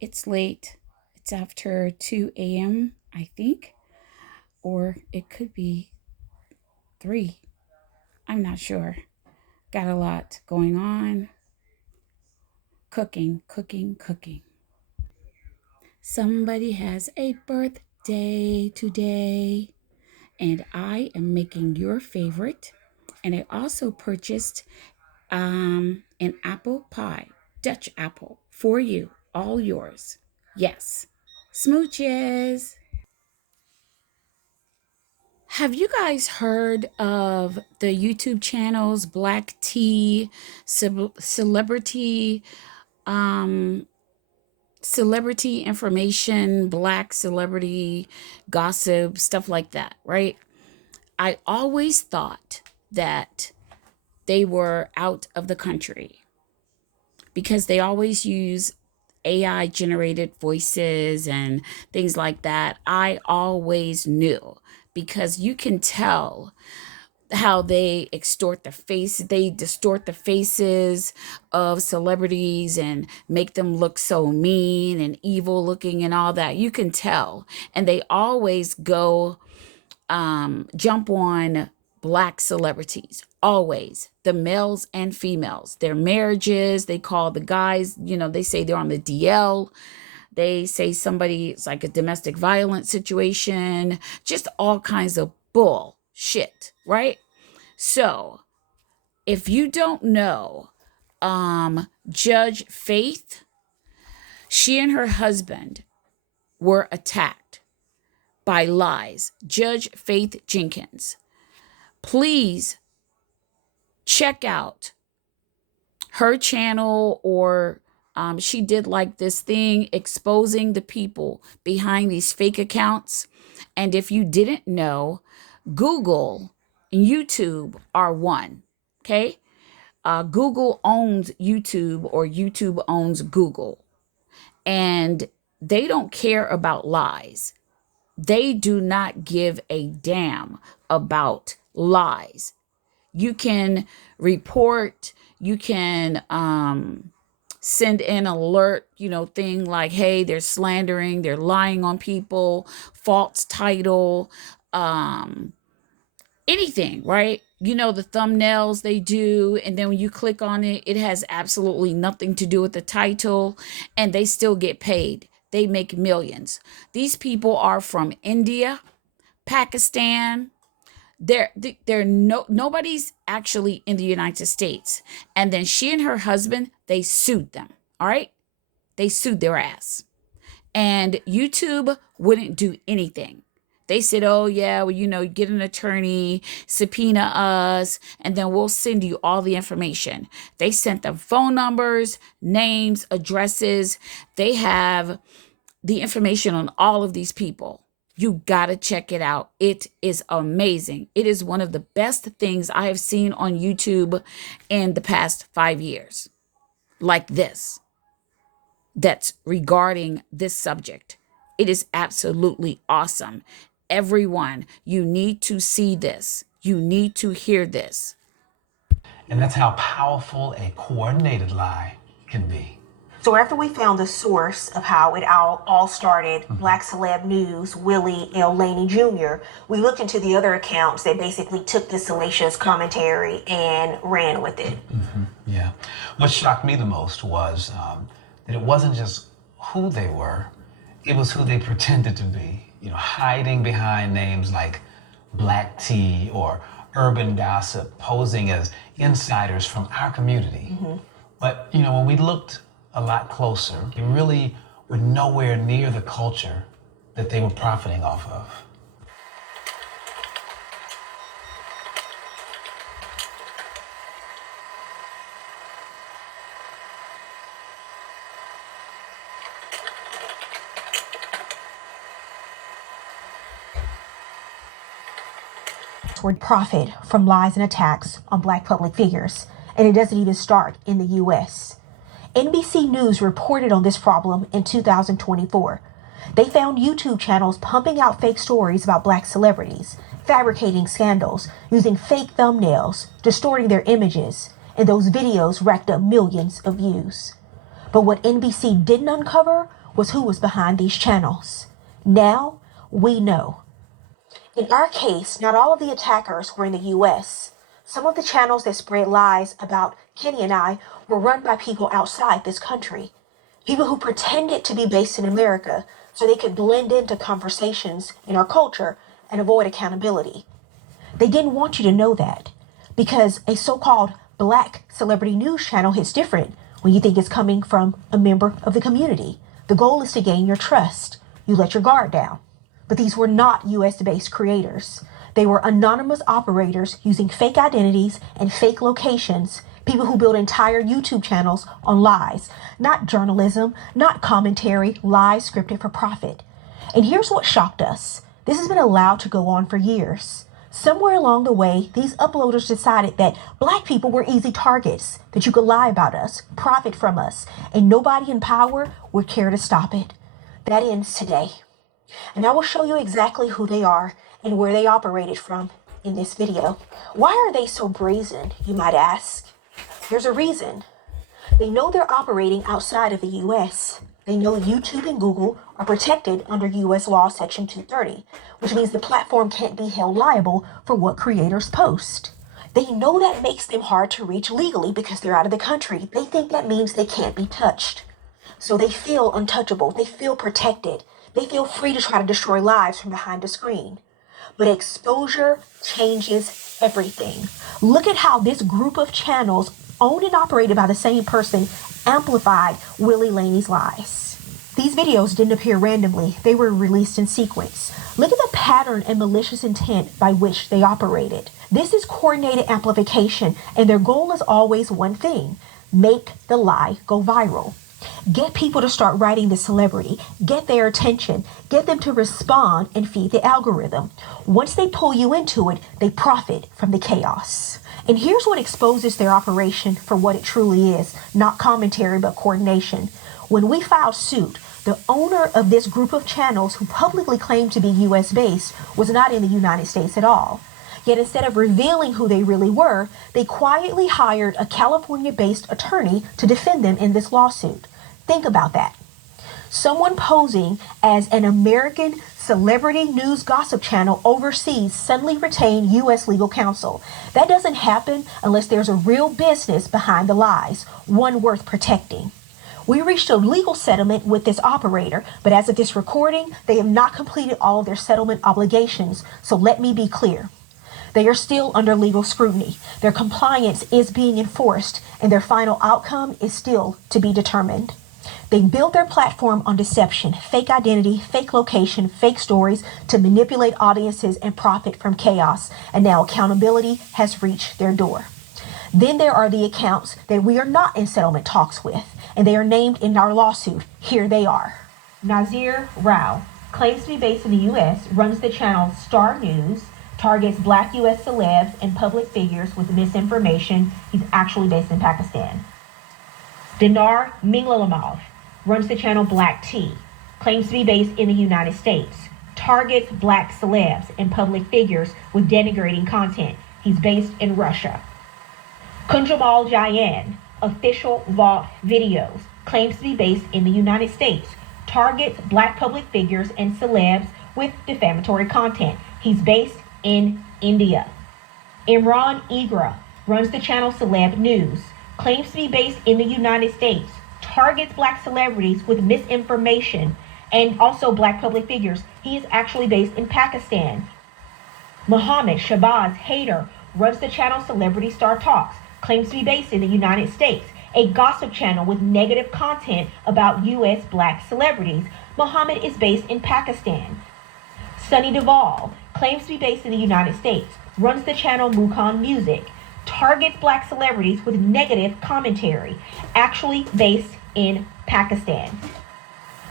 It's late. It's after 2 a.m., I think, or it could be 3. I'm not sure. Got a lot going on. Cooking, cooking, cooking. Somebody has a birthday today, and I am making your favorite. And I also purchased an apple pie, Dutch apple, for you, all yours. Yes, smooches. Have you guys heard of the YouTube channels Black Tea, Celebrity, um, Celebrity Information, Black Celebrity Gossip, stuff like that, right? I always thought that they were out of the country because they always use AI generated voices and things like that. I always knew because you can tell how they they distort the faces of celebrities and make them look so mean and evil looking and all that. You can tell. And they always go jump on Black celebrities, always, the males and females, their marriages. They call the guys, they say they're on the DL. They say somebody, it's like a domestic violence situation, just all kinds of bullshit, right? So if you don't know, Judge Faith, she and her husband were attacked by lies. Judge Faith Jenkins. Please check out her channel, or she did like this thing exposing the people behind these fake accounts. And if you didn't know, Google and YouTube are one. Okay. Google owns YouTube, or YouTube owns Google, and they don't care about lies. They do not give a damn about lies. You can report, you can send in alert, thing like, hey, they're slandering, they're lying on people, false title, anything, right? The thumbnails they do, and then when you click on it, it has absolutely nothing to do with the title, and they still get paid. They make millions. These people are from India, Pakistan. Nobody's actually in the United States. And then she and her husband, they sued them. All right. They sued their ass, and YouTube wouldn't do anything. They said, oh yeah, well, get an attorney, subpoena us, and then we'll send you all the information. They sent them phone numbers, names, addresses. They have the information on all of these people. You got to check it out. It is amazing. It is one of the best things I have seen on YouTube in the past 5 years, like this, that's regarding this subject. It is absolutely awesome. Everyone, you need to see this. You need to hear this. And that's how powerful a coordinated lie can be. So after we found the source of how it all started, Black Celeb News, Willie L. Laney Jr., we looked into the other accounts that basically took this salacious commentary and ran with it. Yeah. What shocked me the most was that it wasn't just who they were, it was who they pretended to be. Hiding behind names like Black Tea or Urban Gossip, posing as insiders from our community. But, when we looked a lot closer, they really were nowhere near the culture that they were profiting off of. Would profit from lies and attacks on Black public figures, and it doesn't even start in the U.S. NBC News reported on this problem in 2024. They found YouTube channels pumping out fake stories about Black celebrities, fabricating scandals, using fake thumbnails, distorting their images, and those videos racked up millions of views. But what NBC didn't uncover was who was behind these channels. Now we know. In our case, not all of the attackers were in the US. Some of the channels that spread lies about Kenny and I were run by people outside this country. People who pretended to be based in America so they could blend into conversations in our culture and avoid accountability. They didn't want you to know that because a so-called black celebrity news channel hits different when you think it's coming from a member of the community. The goal is to gain your trust. You let your guard down. But these were not US-based creators. They were anonymous operators using fake identities and fake locations, people who build entire YouTube channels on lies, not journalism, not commentary, lies scripted for profit. And here's what shocked us. This has been allowed to go on for years. Somewhere along the way, these uploaders decided that black people were easy targets, that you could lie about us, profit from us, and nobody in power would care to stop it. That ends today. And I will show you exactly who they are and where they operated from in this video. Why are they so brazen, you might ask? There's a reason. They know they're operating outside of the US. They know YouTube and Google are protected under US Law Section 230, which means the platform can't be held liable for what creators post. They know that makes them hard to reach legally because they're out of the country. They think that means they can't be touched. So they feel untouchable. They feel protected. They feel free to try to destroy lives from behind the screen. But exposure changes everything. Look at how this group of channels, owned and operated by the same person, amplified Willie Laney's lies. These videos didn't appear randomly. They were released in sequence. Look at the pattern and malicious intent by which they operated. This is coordinated amplification, and their goal is always one thing: make the lie go viral. Get people to start writing the celebrity, get their attention, get them to respond and feed the algorithm. Once they pull you into it, they profit from the chaos. And here's what exposes their operation for what it truly is, not commentary, but coordination. When we filed suit, the owner of this group of channels, who publicly claimed to be US based, was not in the United States at all. Yet instead of revealing who they really were, they quietly hired a California-based attorney to defend them in this lawsuit. Think about that. Someone posing as an American celebrity news gossip channel overseas suddenly retained U.S. legal counsel. That doesn't happen unless there's a real business behind the lies, one worth protecting. We reached a legal settlement with this operator, but as of this recording, they have not completed all of their settlement obligations, so let me be clear. They are still under legal scrutiny. Their compliance is being enforced, and their final outcome is still to be determined. They built their platform on deception, fake identity, fake location, fake stories to manipulate audiences and profit from chaos, and now accountability has reached their door. Then there are the accounts that we are not in settlement talks with, and they are named in our lawsuit. Here they are. Nazir Rao claims to be based in the U.S., runs the channel Star News, targets black U.S. celebs and public figures with misinformation. He's actually based in Pakistan. Dinar Minglalamov runs the channel Black Tea, claims to be based in the United States, targets black celebs and public figures with denigrating content. He's based in Russia. Kunjamal Jayan, official Vault Videos, claims to be based in the United States, targets black public figures and celebs with defamatory content. He's based in India. Imran Igra runs the channel Celeb News, claims to be based in the United States, targets black celebrities with misinformation and also black public figures. He is actually based in Pakistan. Mohammed Shabazz Haider runs the channel Celebrity Star Talks, claims to be based in the United States, a gossip channel with negative content about U.S. black celebrities. Mohammed is based in Pakistan. Sunny Duvall claims to be based in the United States, runs the channel Mukon Music, targets black celebrities with negative commentary, actually based in Pakistan.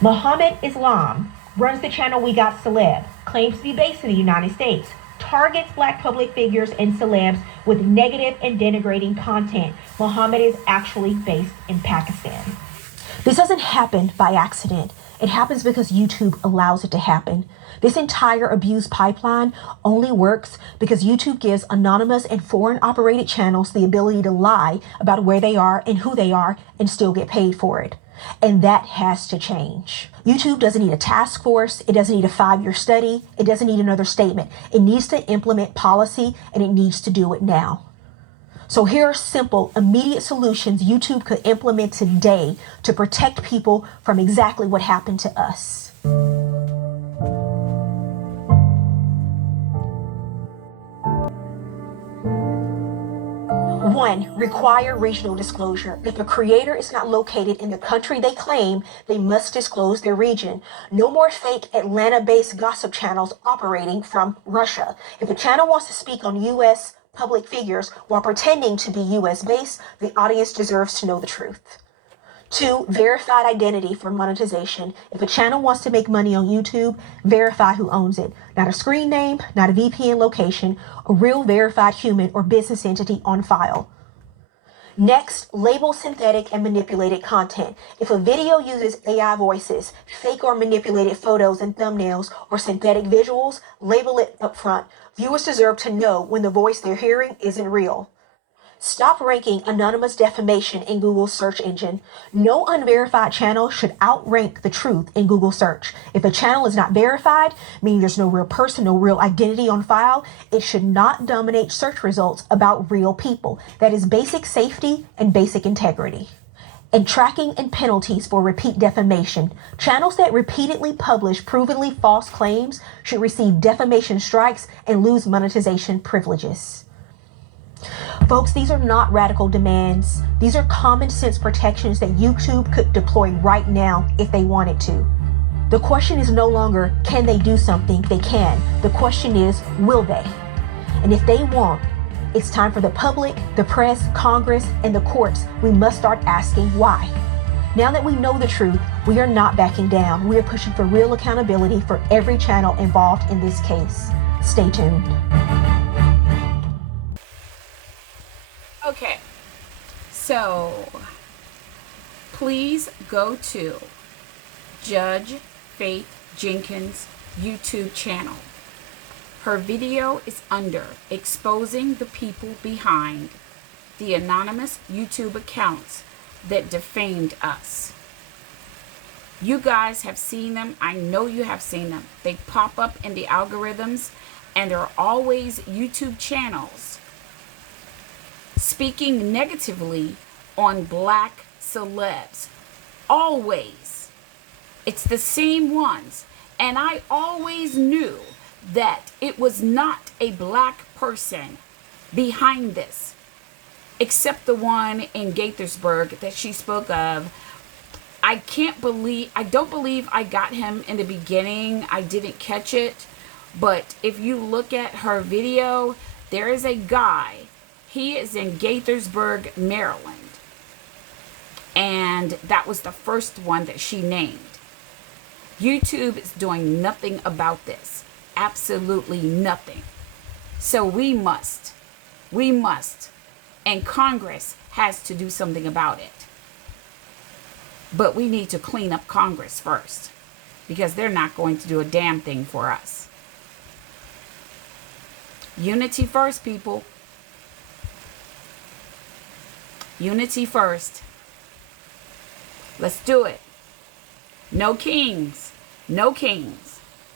Muhammad Islam runs the channel We Got Celeb, claims to be based in the United States, targets black public figures and celebs with negative and denigrating content. Muhammad is actually based in Pakistan. This doesn't happen by accident. It happens because YouTube allows it to happen. This entire abuse pipeline only works because YouTube gives anonymous and foreign operated channels the ability to lie about where they are and who they are and still get paid for it. And that has to change. YouTube doesn't need a task force. It doesn't need a 5-year study. It doesn't need another statement. It needs to implement policy, and it needs to do it now. So here are simple, immediate solutions YouTube could implement today to protect people from exactly what happened to us. 1. Require regional disclosure. If a creator is not located in the country they claim, they must disclose their region. No more fake Atlanta-based gossip channels operating from Russia. If a channel wants to speak on U.S. public figures while pretending to be U.S. based, the audience deserves to know the truth. 2. Verified identity for monetization. If a channel wants to make money on YouTube, verify who owns it. Not a screen name, not a VPN location, a real verified human or business entity on file. Next, label synthetic and manipulated content. If a video uses AI voices, fake or manipulated photos and thumbnails, or synthetic visuals, label it up front. Viewers deserve to know when the voice they're hearing isn't real. Stop ranking anonymous defamation in Google's search engine. No unverified channel should outrank the truth in Google search. If a channel is not verified, meaning there's no real person, no real identity on file, it should not dominate search results about real people. That is basic safety and basic integrity. And tracking and penalties for repeat defamation. Channels that repeatedly publish provenly false claims should receive defamation strikes and lose monetization privileges. Folks, these are not radical demands. These are common sense protections that YouTube could deploy right now if they wanted to. The question is no longer, can they do something? They can. The question is, will they? And if they won't, it's time for the public, the press, Congress, and the courts. We must start asking why. Now that we know the truth, we are not backing down. We are pushing for real accountability for every channel involved in this case. Stay tuned. Okay, so please go to Judge Faith Jenkins' YouTube channel. Her video is under exposing the people behind the anonymous YouTube accounts that defamed us. You guys have seen them. I know you have seen them. They pop up in the algorithms, and there are always YouTube channels speaking negatively on black celebs. Always. It's the same ones. And I always knew that it was not a black person behind this, except the one in Gaithersburg that she spoke of. I don't believe I got him in the beginning. I didn't catch it. But if you look at her video, there is a guy. He is in Gaithersburg, Maryland. And that was the first one that she named. YouTube is doing nothing about this. Absolutely nothing. So we must, and Congress has to do something about it. But we need to clean up Congress first, because they're not going to do a damn thing for us. Unity first, people. Unity first. Let's do it. No kings. No kings.